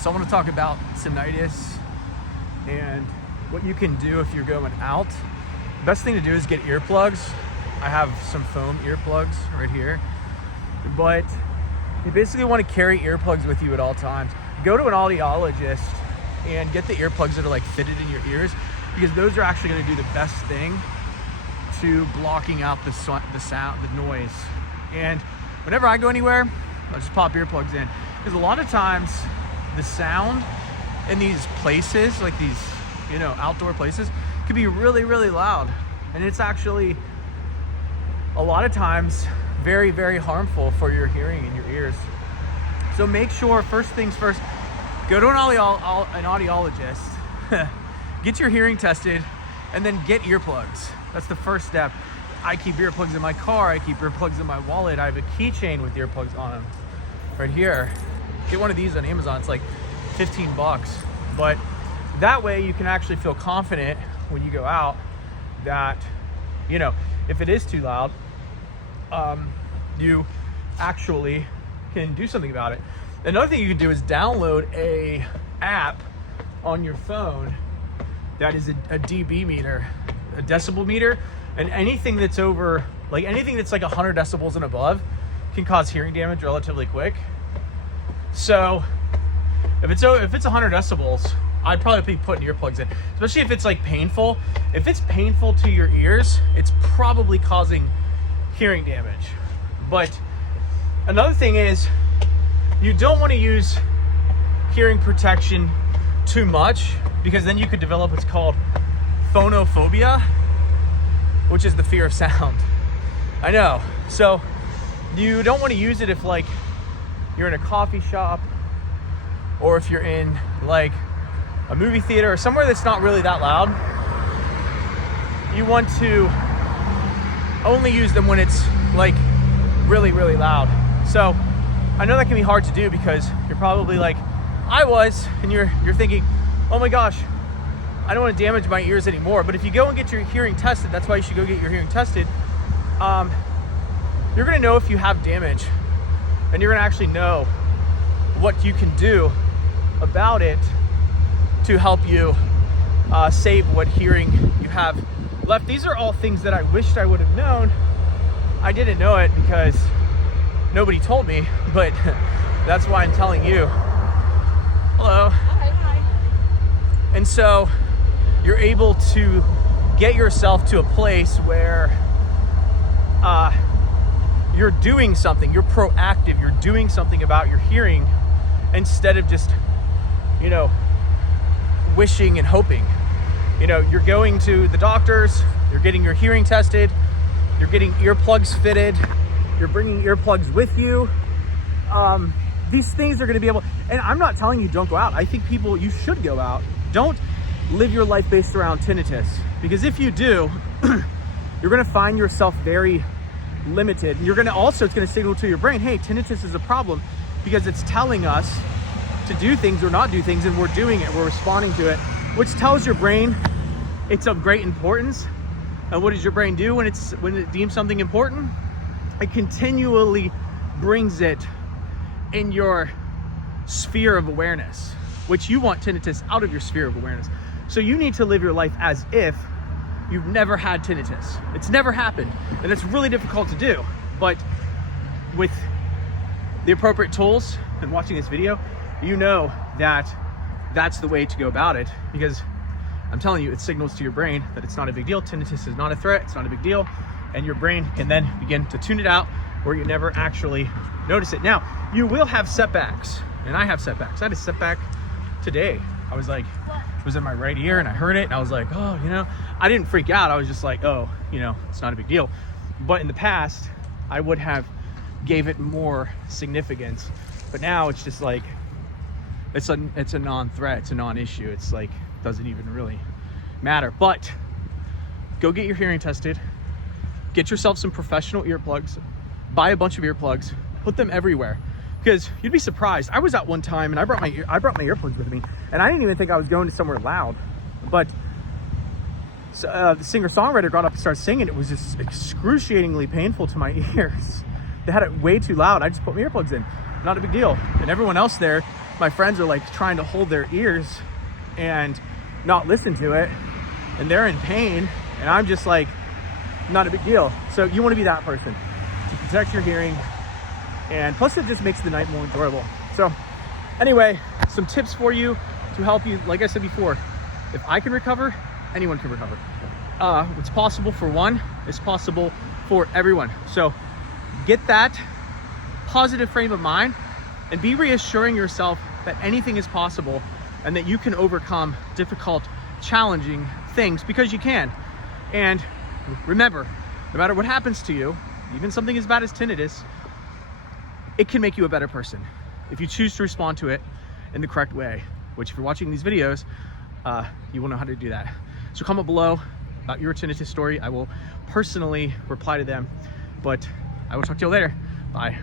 So I want to talk about tinnitus and what you can do if you're going out. The best thing to do is get earplugs. I have some foam earplugs right here, but you basically want to carry earplugs with you at all times. Go to an audiologist and get the earplugs that are like fitted in your ears, because those are actually going to do the best thing to blocking out the sound, the noise. And whenever I go anywhere, I just pop earplugs in, because a lot of times the sound in these places, like these, outdoor places, can be really, really loud. And it's actually a lot of times very, very harmful for your hearing in your ears. So make sure, first things first, go to an audiologist, get your hearing tested, and then get earplugs. That's the first step. I keep earplugs in my car. I keep earplugs in my wallet. I have a keychain with earplugs on them right here. Get one of these on Amazon. It's like $15. But that way you can actually feel confident when you go out that, if it is too loud, you actually can do something about it. Another thing you can do is download a app on your phone that is a dB meter, a decibel meter, and anything that's over, anything that's like 100 decibels and above can cause hearing damage relatively quick. So if it's 100 decibels, I'd probably be putting earplugs in, especially if it's like painful. If it's painful to your ears, it's probably causing hearing damage. But another thing is, you don't want to use hearing protection too much, because then you could develop what's called phonophobia, which is the fear of sound. I know. So you don't want to use it if you're in a coffee shop, or if you're in a movie theater or somewhere that's not really that loud. You want to only use them when it's really, really loud. So I know that can be hard to do, because you're probably like I was, and you're thinking, oh my gosh, I don't want to damage my ears anymore. But if you go and get your hearing tested, that's why you should go get your hearing tested. You're going to know if you have damage, and you're going to actually know what you can do about it to help you save what hearing you have left. These are all things that I wished I would have known. I didn't know it because nobody told me, but that's why I'm telling you. Hello. Hi. And so you're able to get yourself to a place where you're doing something, you're proactive, you're doing something about your hearing, instead of just, wishing and hoping. You're going to the doctors, you're getting your hearing tested, you're getting earplugs fitted, you're bringing earplugs with you. These things are going to be able, and I'm not telling you don't go out. I think you should go out. Don't live your life based around tinnitus, because if you do, you're going to find yourself very limited. And it's going to signal to your brain, hey, tinnitus is a problem, because it's telling us to do things or not do things, and we're doing it, we're responding to it, which tells your brain it's of great importance. And what does your brain do when it deems something important? It continually brings it in your sphere of awareness, which you want tinnitus out of your sphere of awareness. So you need to live your life as if you've never had tinnitus. It's never happened, and it's really difficult to do. But with the appropriate tools and watching this video, you know that that's the way to go about it, because I'm telling you, it signals to your brain that it's not a big deal. Tinnitus is not a threat. It's not a big deal. And your brain can then begin to tune it out, where you never actually notice it. Now, you will have setbacks, and I have setbacks. I had a setback today. I was like, it was in my right ear, and I heard it, and I was like, oh, I didn't freak out. I was just like, oh, it's not a big deal. But in the past, I would have gave it more significance. But now it's just like, it's a non-threat. It's a non-issue. It's doesn't even really matter. But go get your hearing tested. Get yourself some professional earplugs. Buy a bunch of earplugs. Put them everywhere, because you'd be surprised. I was out one time, and I brought my earplugs with me, and I didn't even think I was going to somewhere loud. But the singer-songwriter got up and started singing. It was just excruciatingly painful to my ears. They had it way too loud. I just put my earplugs in. Not a big deal. And everyone else there my friends are like trying to hold their ears and not listen to it, and they're in pain, and I'm just like, not a big deal. So you want to be that person to protect your hearing, and plus it just makes the night more enjoyable. So anyway, some tips for you to help you. Like I said before, if I can recover, anyone can recover. What's possible for one is possible for everyone. So get that positive frame of mind and be reassuring yourself that anything is possible and that you can overcome difficult, challenging things, because you can. And remember, no matter what happens to you, even something as bad as tinnitus, it can make you a better person if you choose to respond to it in the correct way, which if you're watching these videos, you will know how to do that. So comment below about your tinnitus story. I will personally reply to them, but I will talk to you later. Bye.